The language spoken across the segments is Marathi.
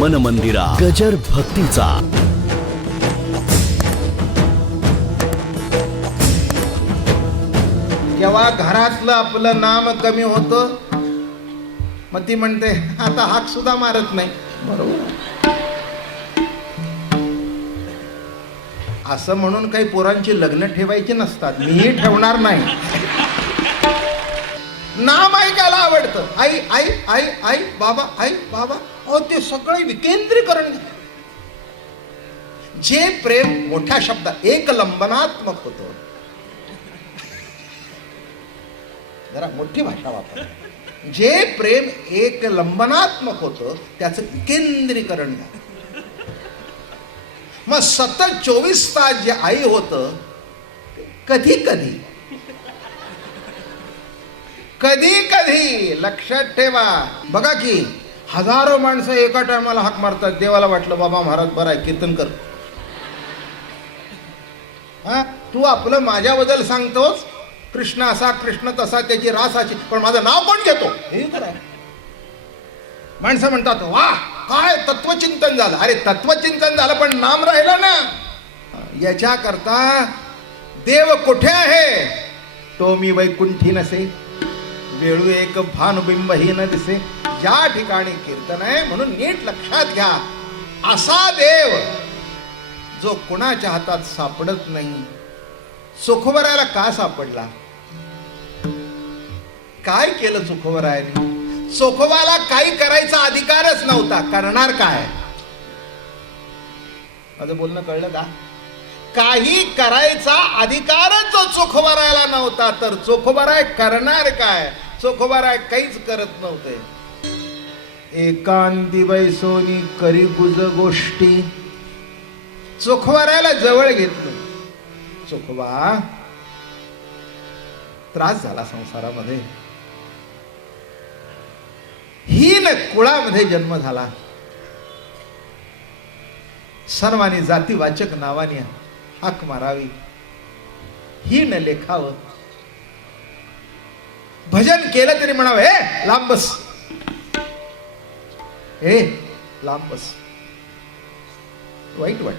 मन मंदिरा गजर भक्तीचा. जेव्हा घरातलं आपलं नाम कमी होतं मग ती म्हणते आता हाक सुद्धा मारत नाही. बरोबर असं म्हणून काही पोरांची लग्न ठेवायची नसतात. मीही ठेवणार नाही. नाम ऐकायला आवडतं. आई आई आई आई बाबा आई बाबा. ते सगळे विकेंद्रीकरण जे प्रेम मोठ्या शब्दात एक लंबनात्मक होत जरा मोठी भाषा वापर. जे प्रेम एक लंबनात्मक होतं त्याचं विकेंद्रीकरण झालं. मग सतत चोवीस तास जे आई होतं कधी कधी कधी कधी लक्षात ठेवा. बघा की हजारो माणसं एका टायमाला हाक मारतात. देवाला वाटलं बाबा महाराज बरं आहे कीर्तन कर. हा? तू आपलं माझ्याबद्दल सांगतोस? कृष्ण असा कृष्ण तसा त्याची रास अशी. पण माझं नाव कोण घेतो? हे खरं. माणसं म्हणतात वा काय तत्वचिंतन झालं. अरे तत्वचिंतन झालं पण नाम राहिलं ना. याच्या करता देव कुठे आहे? तो मी वैकुंठी नसे वेळू एक भानुबिंबही न दिसे. ज्या ठिकाणी कीर्तन आहे म्हणून नीट लक्षात घ्या. असा देव जो कुणाच्या हातात सापडत नाही सुखवरायला का सापडला? काय केलं सुखवरायाने? सुखवाला काही करायचा अधिकारच नव्हता. करणार काय? माझं बोलणं कळलं का? काही करायचा अधिकारच जो चोखोबारायला नव्हता. तर चोखोबाराय करणार काय? चोखोबाराय काहीच करत नव्हते. एकांती बैसोनी करी कुज गोष्टी. चोखवारायला जवळ घेतलं. चोखवा त्रास झाला संसारामध्ये. हीन कुळामध्ये जन्म झाला. सर्वांनी जातीवाचक नावाने हाक मारावी. हीन लेखावं. भजन केलं तरी म्हणावं हे लांबस हे लांब बस वाईट वाट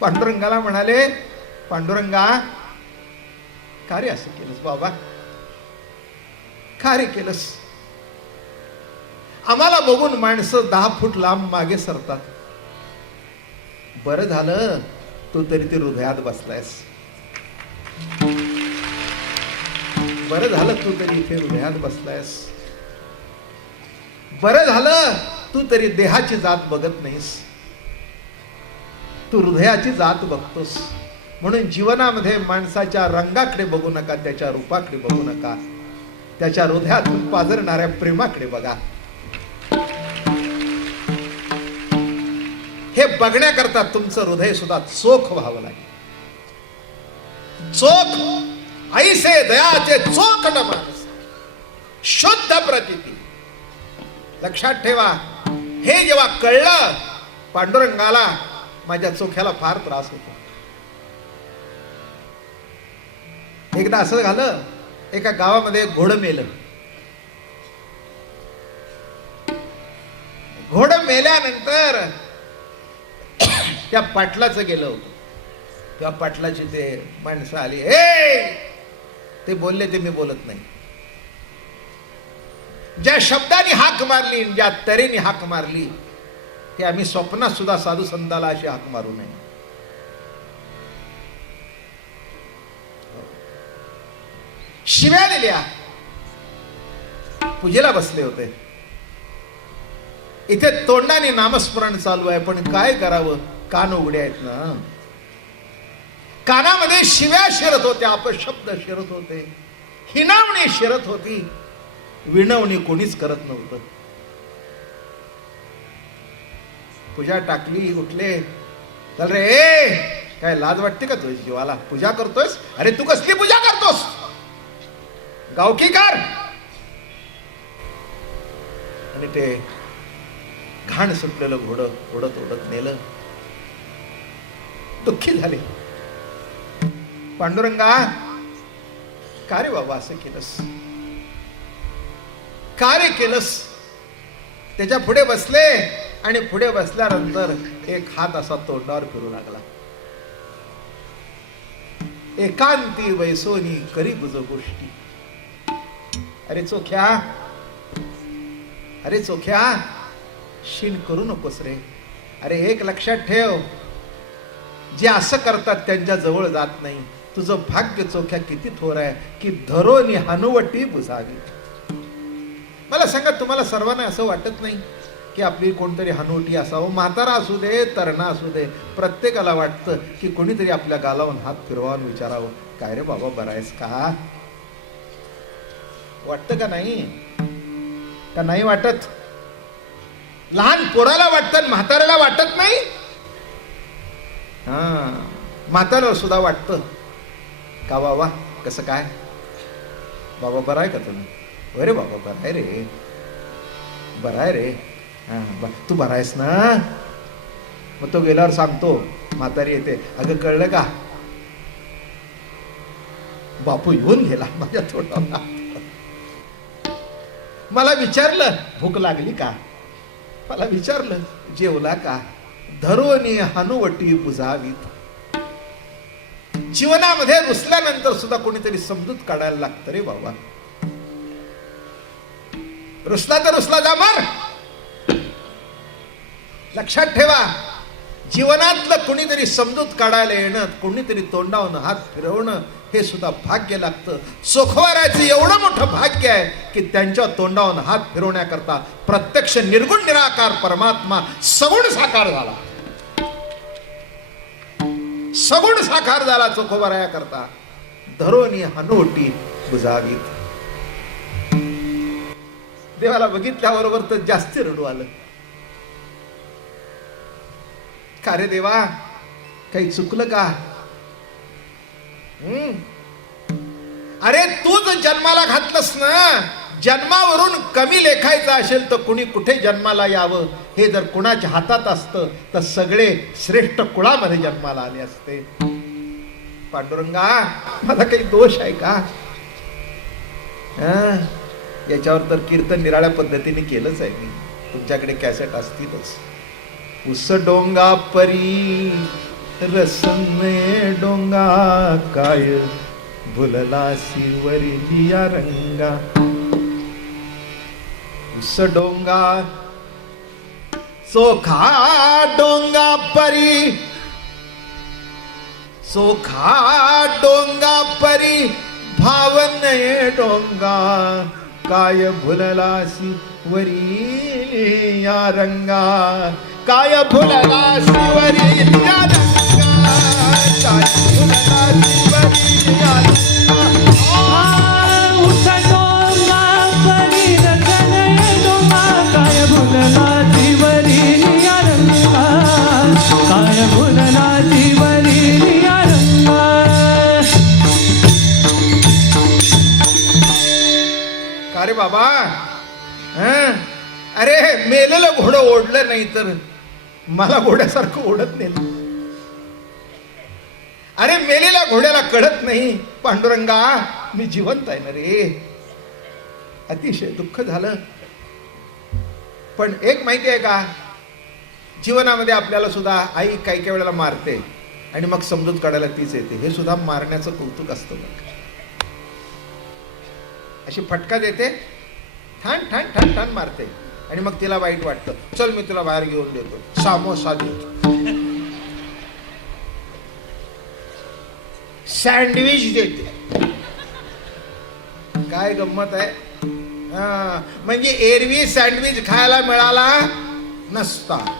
पांडुरंगाला म्हणाले पांडुरंगा का रे असं केलंस बाबा. का रे केलंस. आम्हाला बघून माणसं दहा फूट लांब मागे सरतात. बरं झालं तू तरी ते हृदयात बसलायस. बरं झालं तू तरी इथे हृदयात बसलायस. बरं झालं. तू तरी देहाची जात बघत नाहीस. तू हृदयाची जात बघतोस. म्हणून जीवनामध्ये माणसाच्या रंगाकडे बघू नका त्याच्या रूपाकडे बघू नका. त्याच्या हृदयातून पाजरणाऱ्या प्रेमाकडे बघा. हे बघण्याकरता तुमचं हृदय सुद्धा चोख व्हावं लागेल. चोख ऐसे दयाचे चोख न माणस शुद्ध प्रतिती. लक्षात ठेवा. हे जेव्हा कळलं पांडुरंगाला माझ्या चोख्याला फार त्रास होतो. एकदा असं झालं एका गावामध्ये घोडं मेलं. घोडं मेल्यानंतर त्या पाटलाचं गेलं होतं. त्या पाटलाची ते माणसं आली हे ते बोलले ते मी बोलत नाही. ज्या शब्दाने हाक मारली ज्या तऱ्हेने हाक मारली ते आम्ही स्वप्नात सुद्धा साधू संताला अशी हाक मारू नये. शिव्या दिल्या पूजेला बसले होते. इथे तोंडाने नामस्मरण चालू आहे पण काय करावं? कान उघडे आहेत ना. कानामध्ये शिव्या शिरत होत्या अपशब्द शिरत होते. हिनावणी शिरत होती. विणवणी कोणीच करत नव्हतं. पूजा टाकली उठले. चल रे ए काय लाज वाटते का तुझ्या जीवाला? पूजा करतोयस? अरे तू कसली पूजा करतोस? गावकी कर. आणि ते घाण सुटलेलं घोड ओढत ओढत नेलं. दुःखी झाले. पांडुरंगा का रे बाबा असं केलंस? का रे केलंस. त्याच्या पुढे बसले आणि पुढे बसल्यानंतर एक हात असा तोंडावर फिरू लागला. एकांती वैसोनी करी बुज गोष्टी. अरे चोख्या. अरे चोख्या. शीन करू नकोस रे. अरे एक लक्षात ठेव. जे असं करतात त्यांच्या जवळ जात नाही. तुझं भाग्य चोख्या किती थोर आहे की धरोनी हनुवटी बुजावी. मला सांगा तुम्हाला सर्वांना असं वाटत नाही की आपली कोणतरी हनुटी असावं? म्हातारा असू दे तरणा असू दे प्रत्येकाला वाटतं की कोणीतरी आपल्या गालावून हात फिरवावून विचारावं काय रे बाबा बरं आहेस का? वाटतं का नाही? का नाही वाटत? लहान पोराला वाटतं म्हाताऱ्याला वाटत नाही? हा म्हाताऱ्याला सुद्धा वाटतं. का बाबा कसं काय? बाबा बरं आहे का तुम्ही? अरे बाबा बरं आहे रे बरं आहे रे हा ब- तू बरा आहेस ना मग तो गेल्यावर सांगतो म्हातारी येते अगं कळलं का बापू येऊन गेला माझ्या थोडा मला विचारलं भूक लागली का मला विचारलं जेवला का धरोनी हनुवटी बुजावीत जीवनामध्ये रुसल्यानंतर सुद्धा कोणीतरी समजूत काढायला लागतं रे बाबा रुसला तर रुसला जा मर. लक्षात ठेवा जीवनातलं कुणीतरी समजूत काढायला येणं कुणीतरी तोंडावून हात फिरवणं हे सुद्धा भाग्य लागतं. सोखवाराचं एवढं मोठं भाग्य आहे की त्यांच्या तोंडावून हात फिरवण्याकरता प्रत्यक्ष निर्गुण निराकार परमात्मा सगुण साकार झाला. सगुण साकार झाला चोखोबराया करता धरोनी हनोटी बुजावीत. देवाला बघितल्याबरोबर तर जास्त रडू आलं. का रे देवा? काही चुकलं का? अरे तूच जन्माला घातलंस ना जन्मावरून कमी लेखायचं असेल तर कुणी कुठे जन्माला यावं? हे जर कुणाच्या हातात असतं तर सगळे श्रेष्ठ कुळामध्ये जन्माला आले असते. पांडुरंगा माझा काही दोष आहे का? याच्यावर तर कीर्तन निराळ्या पद्धतीने केलंच आहे मी. तुमच्याकडे कॅसेट असतीलच. उस डोंगा परी रसमे डोंगा काय? भुलला शिवरी दिया रंगा. उस डोंगा चोखा डोंगा परी चोखा डोंगा परी भावने डोंगा. काय भुललासी वरी या रंगा? काय भुललासी वरी या रंगा? काय भुललासी वरी या रंगा? नेलेलं घोडं ओढलं नाही तर मला घोड्यासारखं ओढत नाही अरे मेलेल्या घोड्याला कळत नाही. पांडुरंगा मी जिवंत आहे ना रे. अतिशय दुःख झालं. पण एक माहिती आहे का? जीवनामध्ये आपल्याला सुद्धा आई काही काही वेळेला मारते आणि मग समजूत काढायला तीच येते. हे सुद्धा मारण्याचं कौतुक असतं मग अशी फटका देते. ठाण ठाण ठाण ठाण मारते. आणि मग तिला वाईट वाटतं. चल मी तुला बाहेर घेऊन देतो. सामोसा देतो सँडविच देते. काय गंमत आहे? हा, म्हणजे एरवी सँडविच खायला मिळाला नसता.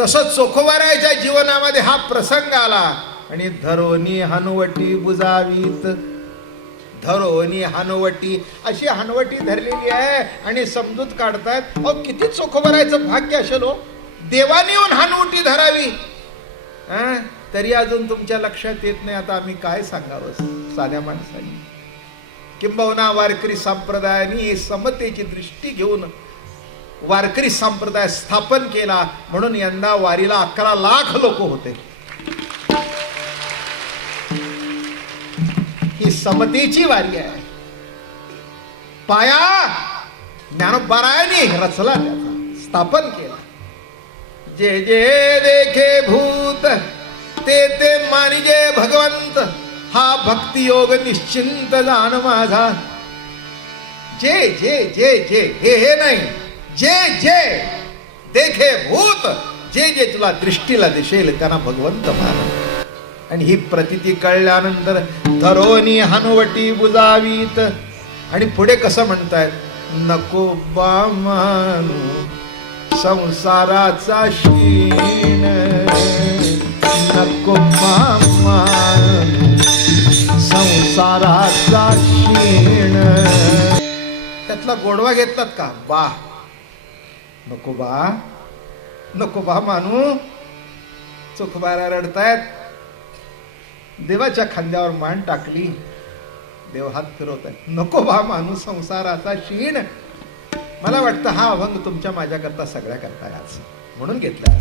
तसं चोखोबारायच्या जीवनामध्ये हा प्रसंग आला. आणि धरोनी हनुवटी बुजावीत. धरोनी हनवटी. अशी हनवटी धरलेली आहे आणि समजूत काढतायत. अहो किती चोखोबरायचं भाग्य असेल हो. देवाने येऊन हनवटी धरावी. तरी अजून तुमच्या लक्षात येत नाही. आता आम्ही काय सांगावं? साध्या माणसांनी. किंबहुना वारकरी संप्रदायाने समतेची दृष्टी घेऊन वारकरी संप्रदाय स्थापन केला. म्हणून यंदा वारीला अकरा लाख लोक होते. समतेची वारी आहे. पाया. ज्ञानोबारायाने रचला त्याचा. स्थापन केला. जे जे देखे भूत ते ते मानिजे भगवंत. हा भक्ती योग निश्चिंत जाण माझा. जे जे जे जे हे हे नाही. जे जे देखे भूत जे जे तुला दृष्टीला दिसेल त्यांना भगवंत मान. आणि ही प्रतिती कळल्यानंतर धरोनी हनुवटी बुजावीत. आणि पुढे कसं म्हणतायत? नको बामानू संसाराचा शीण नको बामानू संसाराचा शीण त्यातला गोडवा घेतलात का? बा. नको बा. नको बा मानू. चोखबारा रडतायत. देवाच्या खांद्यावर मान टाकली. देव हात फिरवत आहे नको बा माणूस संसाराचा क्षीण मला वाटतं हा अभंग तुमच्या माझ्याकरता सगळ्या करता आज म्हणून घेतला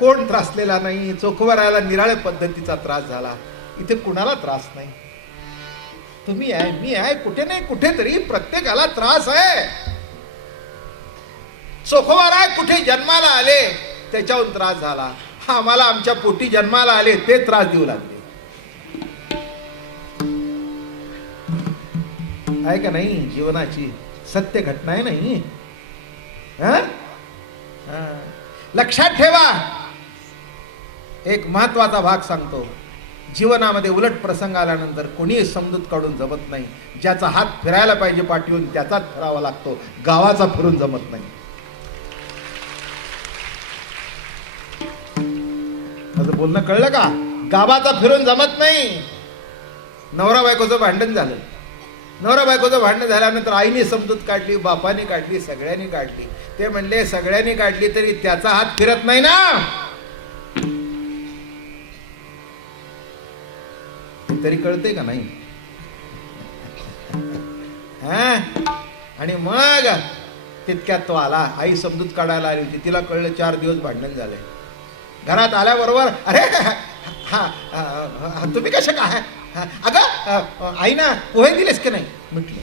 कोण त्रासलेला नाही चोखवाराला निराळ्या पद्धतीचा त्रास झाला. इथे कुणाला त्रास नाही? तुम्ही आहे मी आहे कुठे नाही कुठेतरी प्रत्येकाला त्रास आहे. चोखवार आहे कुठे जन्माला आले त्याच्याहून त्रास झाला. आम्हाला आमच्या पोटी जन्माला आले ते त्रास देऊ लागले. आहे का नाही? जीवनाची सत्य घटना आहे नाही? लक्षात ठेवा. एक महत्त्वाचा भाग सांगतो. जीवनामध्ये उलट प्रसंग आल्यानंतर कोणीही समजूत काढून जमत नाही. ज्याचा हात फिरायला पाहिजे पाठवून त्याचाच फिरावा लागतो. गावाचा फिरून जमत नाही. माझं बोलणं कळलं का? गावाचा फिरून जमत नाही. नवरा बायकोचं भांडण झालं. नवरा बायकोचं भांडण झाल्यानंतर आईने समजूत काढली बापाने काढली सगळ्यांनी काढली. ते म्हणले सगळ्यांनी काढली तरी त्याचा हात फिरत नाही ना. तरी कळते का नाही? हा? आणि मग तितक्यात तो आला. आई समजूत काढायला आली होती. तिला कळलं चार दिवस भांडण झालंय. घरात आल्याबरोबर अरे हा तुम्ही कशा काय हा, अगं आई ना पोहे दिलेस की नाही? म्हटलं.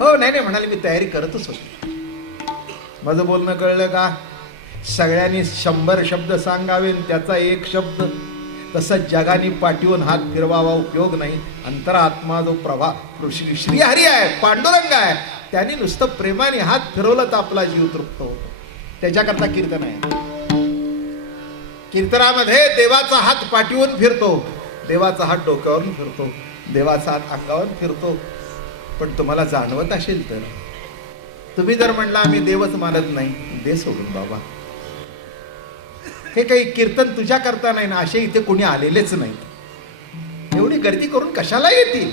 हो नाही नाही म्हणाले मी तयारी करतच होते. माझं बोलणं कळलं का? सगळ्यांनी शंभर शब्द सांगावे त्याचा एक शब्द. तसंच जगाने पाठवून हात फिरवावा उपयोग नाही. अंतरात्मा जो प्रभा श्री श्रीहरी आहे पांडुरंग आहे त्यांनी नुसतं प्रेमाने हात फिरवलं तर आपला जीव तृप्त होतो. त्याच्याकरता कीर्तन आहे. कीर्तनामध्ये देवाचा हात पाठीवरून फिरतो. देवाचा हात डोक्यावरून फिरतो. देवाचा हात अंगावर फिरतो. पण तुम्हाला जाणवत असेल तर तुम्ही जर म्हणला आम्ही देवच मानत नाही दे सोडून बाबा. हे काही कीर्तन तुझ्या करता नाही ना असे इथे कोणी आलेलेच नाही. एवढी गर्दी करून कशाला येतील?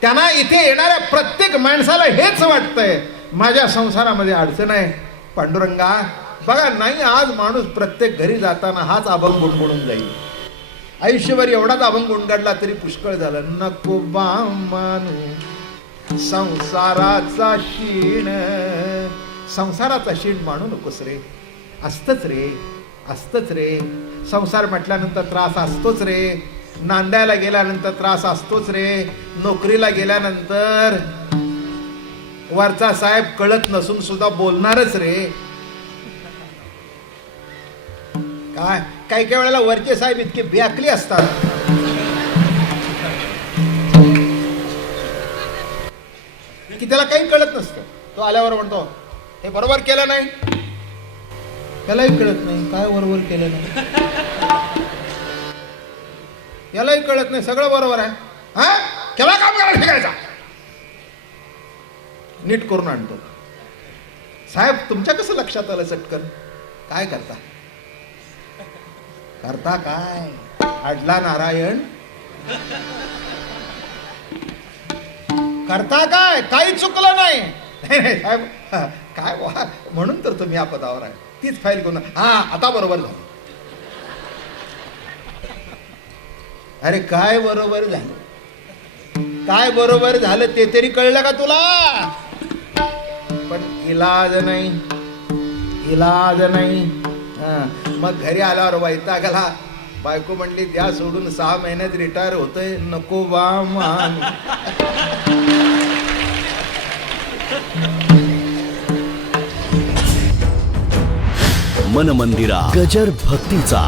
त्यांना इथे येणाऱ्या प्रत्येक माणसाला हेच वाटतंय माझ्या संसारामध्ये अडचण आहे पांडुरंगा बघा नाही आज माणूस प्रत्येक घरी जाताना हाच अभंग गुणगुणून जाईल. आयुष्यभर एवढाच अभंग गुणगडला तरी पुष्कळ झालं. नको बा मानू संसाराचा शीण संसाराचा शीण मानू नकोस रे. असतच रे असतच रे. संसार म्हटल्यानंतर त्रास असतोच रे. नांदायला गेल्यानंतर त्रास असतोच रे. नोकरीला गेल्यानंतर वरचा साहेब कळत नसून सुद्धा बोलणारच रे. काय? काही काही वेळेला वरचे साहेब इतके ब्याकली असतात. की त्याला काही कळत नसतं. तो आल्यावर म्हणतो हे बरोबर केलं नाही. त्यालाही कळत नाही काय बरोबर केलं नाही? यालाही कळत नाही सगळं बरोबर आहे. हा? केव्हा काम करायला शिकायचा नीट करून आणतो. साहेब तुमच्या कसं लक्षात आलं चटकन काय करता? करता काय? अडला नारायण? करता काय? काही चुकलं नाही. साहेब काय वा म्हणून तर तुम्ही या पदावर आहे. तीच फाईल करून हा आता बरोबर झालं. अरे काय बरोबर झालं? काय बरोबर झालं ते तरी कळलं का तुला? इलाज नाही इलाज नाही। हा, मग घरी आल्यावर वैतागला. बायको म्हणली द्या सोडून सहा महिन्यात रिटायर होतोय नको बा मान मन मंदिरा गजर भक्तीचा.